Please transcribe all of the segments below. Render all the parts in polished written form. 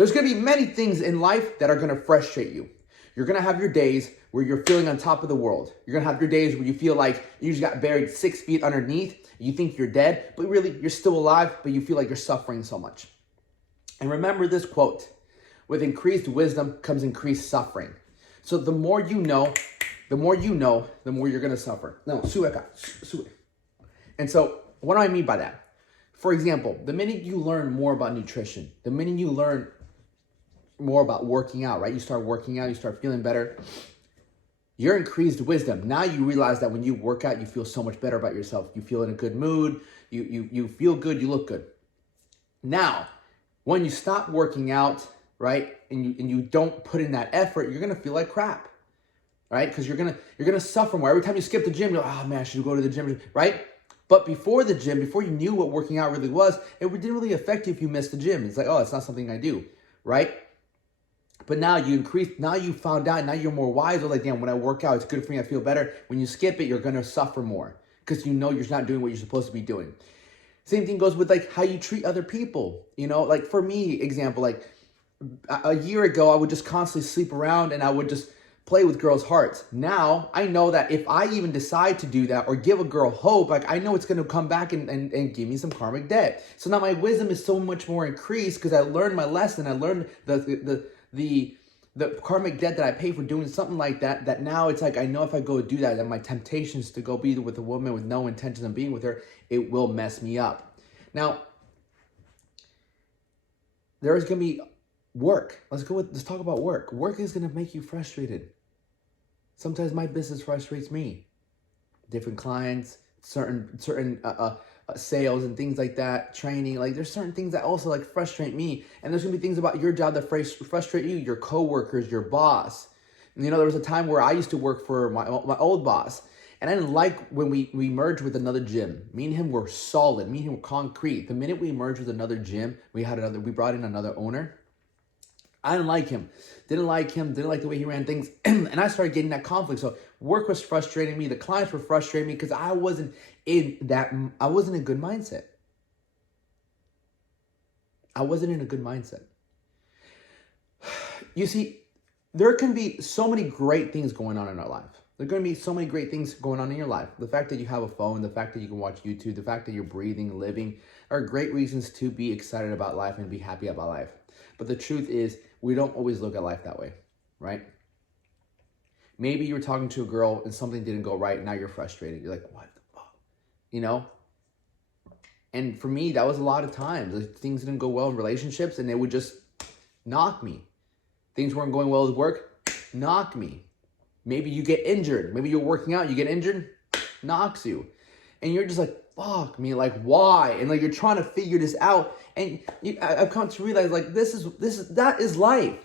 There's going to be many things in life that are going to frustrate you. You're going to have your days where you're feeling on top of the world. You're going to have your days where you feel like you just got buried 6 feet underneath. You think you're dead, but really you're still alive, but you feel like you're suffering so much. And remember this quote, with increased wisdom comes increased suffering. So the more you know, the more you're going to suffer. No, sue. And so what do I mean by that? For example, the minute you learn more about nutrition, the minute you learn more about working out, right? You start working out, you start feeling better. Your increased wisdom. Now you realize that when you work out, you feel so much better about yourself. You feel in a good mood. You feel good. You look good. Now, when you stop working out, right, and you don't put in that effort, you're gonna feel like crap, right? Because you're gonna suffer more. Every time you skip the gym, you're like, oh man, I should go to the gym, right? But before the gym, before you knew what working out really was, it didn't really affect you if you missed the gym. It's like, oh, it's not something I do, right? But now you found out, now you're more wise. Like, damn, when I work out, it's good for me, I feel better. When you skip it, you're gonna suffer more because you know you're not doing what you're supposed to be doing. Same thing goes with like how you treat other people. You know, like for me, example, like a year ago, I would just constantly sleep around and I would just play with girls' hearts. Now, I know that if I even decide to do that or give a girl hope, like I know it's going to come back and give me some karmic debt. So now my wisdom is so much more increased because I learned my lesson. I learned the karmic debt that I pay for doing something like that, that now it's like, I know if I go do that, that my temptations to go be with a woman with no intention of being with her, it will mess me up. Now, there is going to be work. Let's talk about work. Work is going to make you frustrated. Sometimes my business frustrates me. Different clients, certain sales and things like that, training. Like there's certain things that also like frustrate me. And there's going to be things about your job that frustrate you, your coworkers, your boss. And, you know, there was a time where I used to work for my old boss. And I didn't like when we merged with another gym. Me and him were solid. Me and him were concrete. The minute we merged with another gym, we brought in another owner. I didn't like him. Didn't like the way he ran things. And I started getting that conflict. So work was frustrating me. The clients were frustrating me because I wasn't in a good mindset. I wasn't in a good mindset. You see, there can be so many great things going on in our life. There are going to be so many great things going on in your life. The fact that you have a phone, the fact that you can watch YouTube, the fact that you're breathing, living, are great reasons to be excited about life and be happy about life. But the truth is, we don't always look at life that way, right? Maybe you were talking to a girl and something didn't go right, and now you're frustrated. You're like, what the fuck? You know? And for me, that was a lot of times. Like, things didn't go well in relationships, and it would just knock me. Things weren't going well with work, knock me. Maybe you get injured. Maybe you're working out, you get injured, knocks you. And you're just like, fuck me, like why? And like you're trying to figure this out. And I've come to realize like that is life.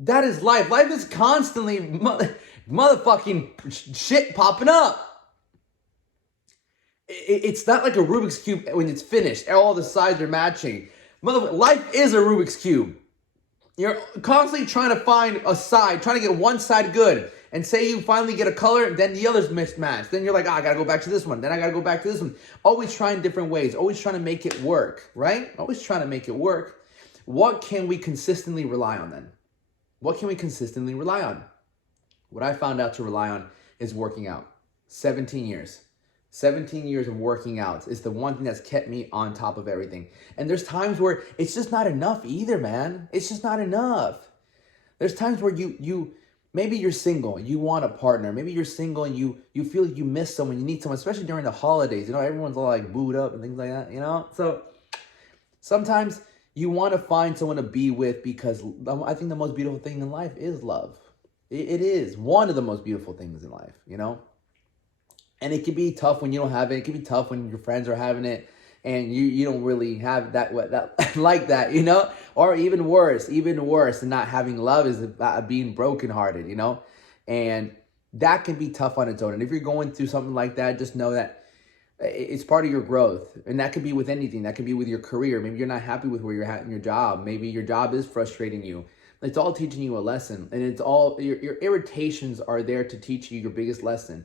That is life. Life is constantly motherfucking shit popping up. It's not like a Rubik's Cube when it's finished. All the sides are matching. Life is a Rubik's Cube. You're constantly trying to find a side, trying to get one side good. And say you finally get a color, then the other's mismatched. Then you're like, I gotta go back to this one. Then I gotta go back to this one. Always trying different ways. Always trying to make it work, right? Always trying to make it work. What can we consistently rely on then? What can we consistently rely on? What I found out to rely on is working out. 17 years. 17 years of working out is the one thing that's kept me on top of everything. And there's times where it's just not enough either, man. It's just not enough. There's times where maybe you're single, you want a partner. Maybe you're single and you feel you miss someone, you need someone, especially during the holidays. You know, everyone's all like booed up and things like that, you know? So sometimes you want to find someone to be with because I think the most beautiful thing in life is love. It is one of the most beautiful things in life, you know? And it can be tough when you don't have it. It can be tough when your friends are having it and you don't really have that like that, you know? Or even worse than not having love is being brokenhearted, you know? And that can be tough on its own. And if you're going through something like that, just know that it's part of your growth. And that could be with anything. That could be with your career. Maybe you're not happy with where you're at in your job. Maybe your job is frustrating you. It's all teaching you a lesson. And it's all, your irritations are there to teach you your biggest lesson.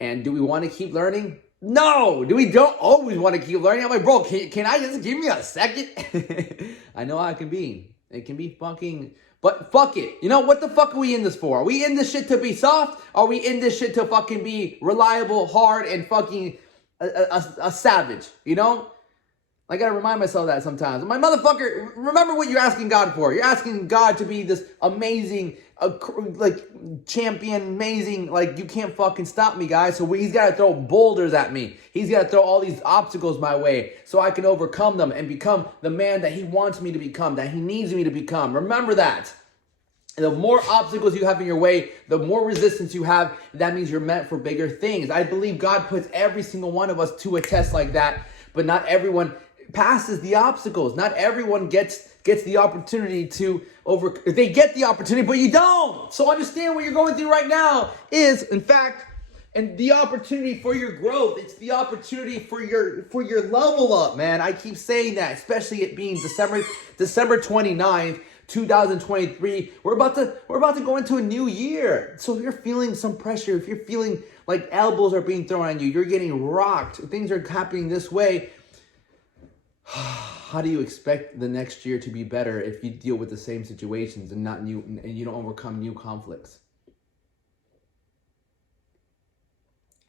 And do we want to keep learning? No! We don't always want to keep learning. I'm like, bro, can I just give me a second? I know how it can be. It can be fucking, but fuck it. You know, what the fuck are we in this for? Are we in this shit to be soft? Are we in this shit to fucking be reliable, hard, and fucking a savage? You know? I gotta remind myself of that sometimes. My motherfucker, remember what you're asking God for. You're asking God to be this amazing, like, champion, amazing, like, you can't fucking stop me, guys. So he's gotta throw boulders at me. He's gotta throw all these obstacles my way so I can overcome them and become the man that he wants me to become, that he needs me to become. Remember that. The more obstacles you have in your way, the more resistance you have, that means you're meant for bigger things. I believe God puts every single one of us to a test like that, but not everyone passes the obstacles. Not everyone gets the opportunity to they get the opportunity, but you don't. So understand what you're going through right now is, in fact, and the opportunity for your growth. It's the opportunity for your level up, man. I keep saying that, especially it being December 29th, 2023. We're about to go into a new year. So if you're feeling some pressure, if you're feeling like elbows are being thrown on you, you're getting rocked, things are happening this way, how do you expect the next year to be better if you deal with the same situations and you don't overcome new conflicts?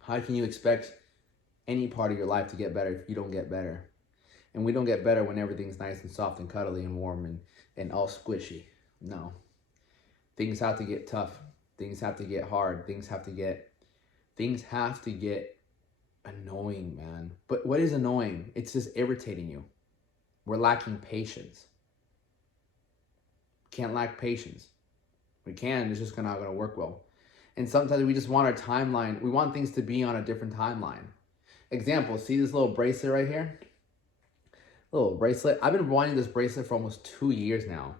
How can you expect any part of your life to get better if you don't get better? And we don't get better when everything's nice and soft and cuddly and warm and all squishy. No. Things have to get tough. Things have to get hard. Things have to get annoying, man. But what is annoying? It's just irritating you. We're lacking patience. Can't lack patience. We can, it's just not going to work well. And sometimes we just want our timeline. We want things to be on a different timeline. Example, see this little bracelet right here? Little bracelet. I've been wanting this bracelet for almost 2 years now.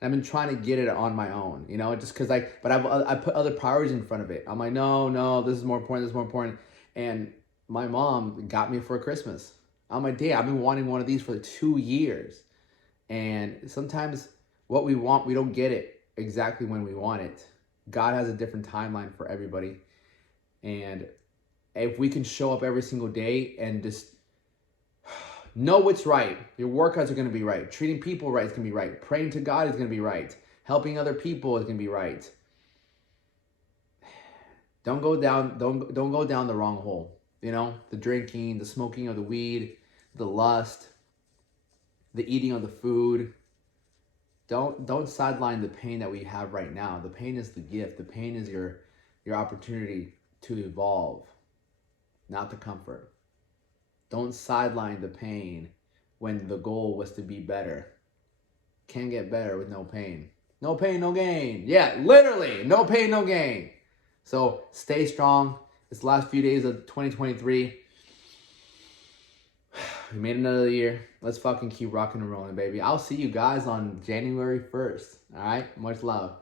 And I've been trying to get it on my own, you know, just because I put other priorities in front of it. I'm like, no, this is more important, this is more important. And my mom got me for Christmas. I'm like, I've been wanting one of these for 2 years. And sometimes what we want, we don't get it exactly when we want it. God has a different timeline for everybody. And if we can show up every single day and just know what's right, your workouts are going to be right. Treating people right is going to be right. Praying to God is going to be right. Helping other people is going to be right. Don't go down the wrong hole. You know, the drinking, the smoking of the weed, the lust, the eating of the food. Don't sideline the pain that we have right now. The pain is the gift. The pain is your opportunity to evolve, not the comfort. Don't sideline the pain when the goal was to be better. Can't get better with no pain. No pain, no gain. Yeah, literally, no pain, no gain. So stay strong. This last few days of 2023, we made another year. Let's fucking keep rocking and rolling, baby. I'll see you guys on January 1st. All right? Much love.